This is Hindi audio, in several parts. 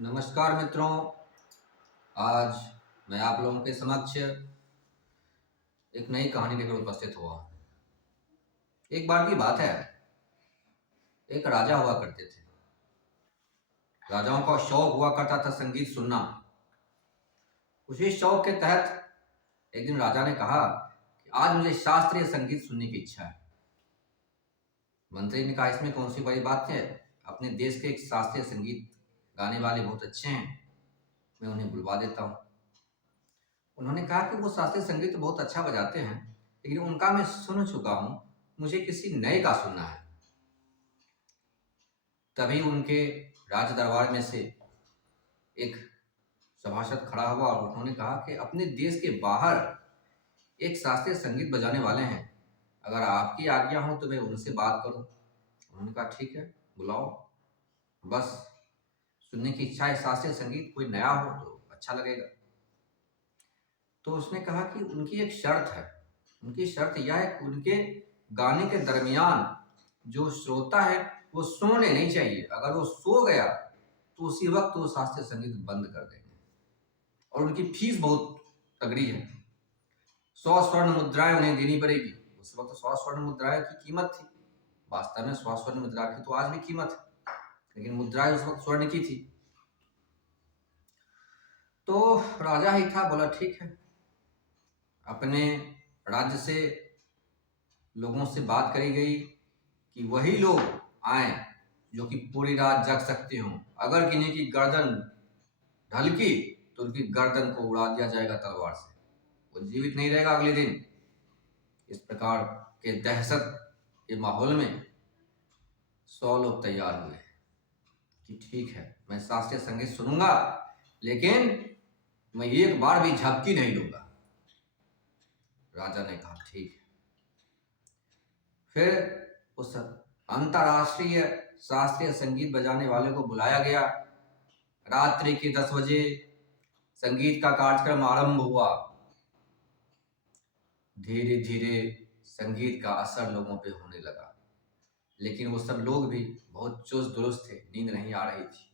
नमस्कार मित्रों। आज मैं आप लोगों के समक्ष एक नई कहानी लेकर उपस्थित हुआ हूँ। एक बार की बात है, एक राजा हुआ करते थे। राजाओं का शौक हुआ करता था संगीत सुनना। उसी शौक के तहत एक दिन राजा ने कहा कि आज मुझे शास्त्रीय संगीत सुनने की इच्छा है। मंत्री ने कहा, इसमें कौन सी बड़ी बात है, अपने देश के एक शास्त्रीय संगीत गाने वाले बहुत अच्छे हैं, मैं उन्हें बुलवा देता हूँ। उन्होंने कहा कि वो शास्त्रीय संगीत तो बहुत अच्छा बजाते हैं, लेकिन उनका मैं सुन चुका हूं, मुझे किसी नए का सुनना है। तभी उनके राज दरबार में से एक सभासद खड़ा हुआ और उन्होंने कहा कि अपने देश के बाहर एक शास्त्रीय संगीत बजाने वाले हैं, अगर आपकी आज्ञा हो तो मैं उनसे बात करूं। उन्होंने कहा ठीक है, बुलाओ, बस सुनने की इच्छा है शास्त्रीय संगीत, कोई नया हो तो अच्छा लगेगा। तो उसने कहा कि उनकी एक शर्त है। उनकी शर्त यह है कि उनके गाने के दरमियान जो श्रोता है वो सोने नहीं चाहिए। अगर वो सो गया तो उसी वक्त वो शास्त्रीय संगीत बंद कर देंगे। और उनकी फीस बहुत तगड़ी है, 100 स्वर्ण मुद्राएं उन्हें देनी पड़ेगी। उस वक्त 100 स्वर्ण मुद्राएं की कीमत थी, वास्तव में 100 स्वर्ण मुद्रा की तो आज भी कीमत है, लेकिन मुद्राएं उस वक्त स्वर्ण की थी। तो राजा ही था, बोला ठीक है। अपने राज्य से लोगों से बात करी गई कि वही लोग आए जो कि पूरी रात जग सकते हों। अगर किन्हीं की गर्दन ढलकी तो उनकी गर्दन को उड़ा दिया जाएगा तलवार से, वो जीवित नहीं रहेगा अगले दिन। इस प्रकार के दहशत के माहौल में 100 लोग तैयार हुए कि ठीक है, मैं शास्त्रीय संगीत सुनूंगा, लेकिन मैं एक बार भी झपकी नहीं लूंगा। राजा ने कहा ठीक है। फिर उस अंतर्राष्ट्रीय शास्त्रीय संगीत बजाने वाले को बुलाया गया। रात्रि के 10 बजे संगीत का कार्यक्रम आरंभ हुआ। धीरे धीरे संगीत का असर लोगों पे होने लगा, लेकिन वो सब लोग भी बहुत चुस्त दुरुस्त थे, नींद नहीं आ रही थी।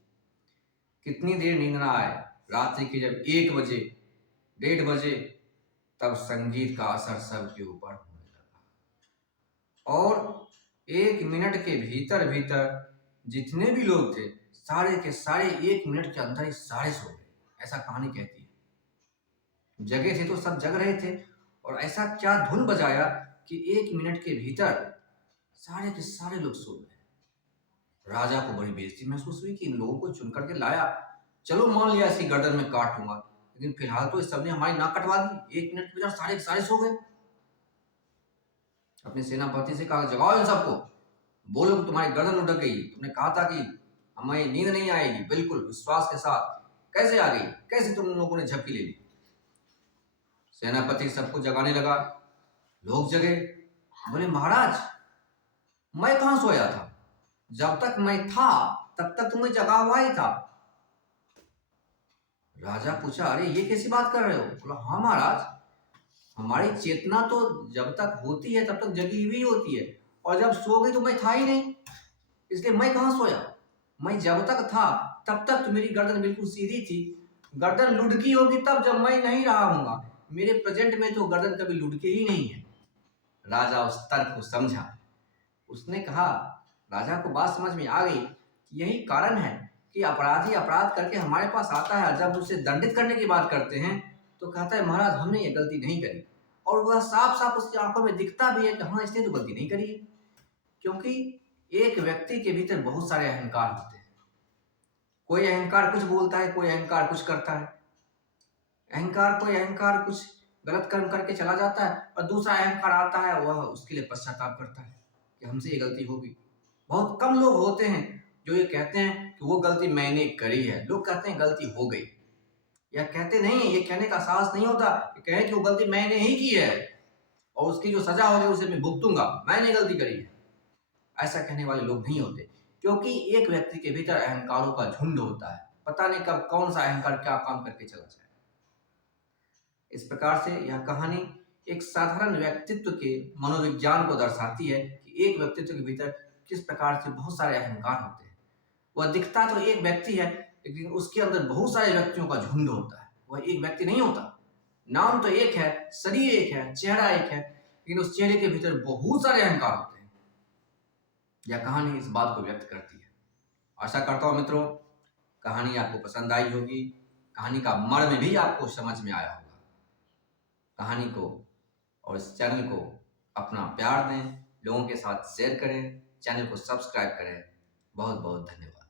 कितनी देर नींद ना आए, रात्रि के जब 1 बजे 1:30 बजे, तब संगीत का असर सबके ऊपर होने लगा। और 1 मिनट के भीतर भीतर जितने भी लोग थे सारे के सारे 1 मिनट के अंदर ही सारे सो गए, ऐसा कहानी कहती है। जगे थे तो सब जग रहे थे, और ऐसा क्या धुन बजाया कि 1 मिनट के भीतर सारे के सारे लोग सो गए। राजा को बड़ी बेइज्जती महसूस हुई कि इन लोगों को चुन करके लाया, चलो मान लिया इसकी गर्दन में काटूंगा, लेकिन फिलहाल तो इस सबने हमारी नाक कटवा दी। 1 मिनट के भीतर सारे के सारे सो गए। अपने सेनापति से कहा, जगाओ इन सबको, बोलो कि तुम्हारी गर्दन उठक गई, तुमने कहा था कि हमें नींद नहीं आएगी, बिल्कुल विश्वास के साथ, कैसे आ गई, कैसे तुम लोगों ने झपकी ले ली। सेनापति सबको जगाने लगा, लोग जगे, बोले महाराज मैं कहां सोया था, जब तक मैं था तब तक तुम्हें जगा हुआ ही था। राजा पूछा, अरे ये कैसी बात कर रहे हो। बोला, हाँ महाराज, हमारी चेतना तो जब तक होती है तब तक जगी हुई होती है, और जब सो गई तो मैं था ही नहीं, इसलिए मैं कहां सोया। मैं जब तक था तब तक तो मेरी गर्दन बिल्कुल सीधी थी, गर्दन लुढ़की होगी तब जब मैं नहीं रहा हूंगा, मेरे प्रेजेंट में तो गर्दन कभी लुढ़की ही नहीं है। राजा उस तर्क को समझा। उसने कहा, राजा को बात समझ में आ गई कि यही कारण है कि अपराधी अपराध करके हमारे पास आता है, जब उसे दंडित करने की बात करते हैं तो कहता है महाराज हमने ये गलती नहीं करी, और वह साफ साफ उसकी आंखों में दिखता भी है कि हाँ इसने तो गलती नहीं करी है। क्योंकि एक व्यक्ति के भीतर बहुत सारे अहंकार होते हैं। कोई अहंकार कुछ बोलता है, कोई अहंकार कुछ करता है। कोई अहंकार कुछ गलत कर्म करके चला जाता है, और दूसरा अहंकार आता है, वह उसके लिए पश्चाताप करता है कि हमसे ये गलती होगी। बहुत कम लोग होते हैं जो ये कहते हैं कि वो गलती मैंने करी है। लोग कहते हैं गलती हो गई, या कहते नहीं, ये कहने का साहस नहीं होता कि कहें कि वो गलती मैंने ही की है और उसकी जो सजा होगी उसे मैं भुगतूंगा, मैंने गलती करी है। ऐसा कहने वाले लोग नहीं होते, क्योंकि एक व्यक्ति के भीतर अहंकारों का झुंड होता है, पता नहीं कब कौन सा अहंकार क्या काम करके चला जाए। इस प्रकार से यह कहानी एक साधारण व्यक्तित्व के मनोविज्ञान को दर्शाती है कि एक व्यक्तित्व के भीतर किस प्रकार से बहुत सारे अहंकार होते हैं। वह दिखता तो एक व्यक्ति है, लेकिन उसके अंदर बहुत सारे व्यक्तियों का झुंड होता है, वह एक व्यक्ति नहीं होता। नाम तो एक है, शरीर एक है, चेहरा एक है, लेकिन उस चेहरे के भीतर बहुत सारे अहंकार होते हैं। यह कहानी इस बात को व्यक्त करती है। आशा करता हूं मित्रों, कहानी आपको पसंद आई होगी, कहानी का मर्म भी आपको समझ में आया होगा। कहानी को और इस चैनल को अपना प्यार दें, लोगों के साथ शेयर करें, चैनल को सब्सक्राइब करें। बहुत बहुत धन्यवाद।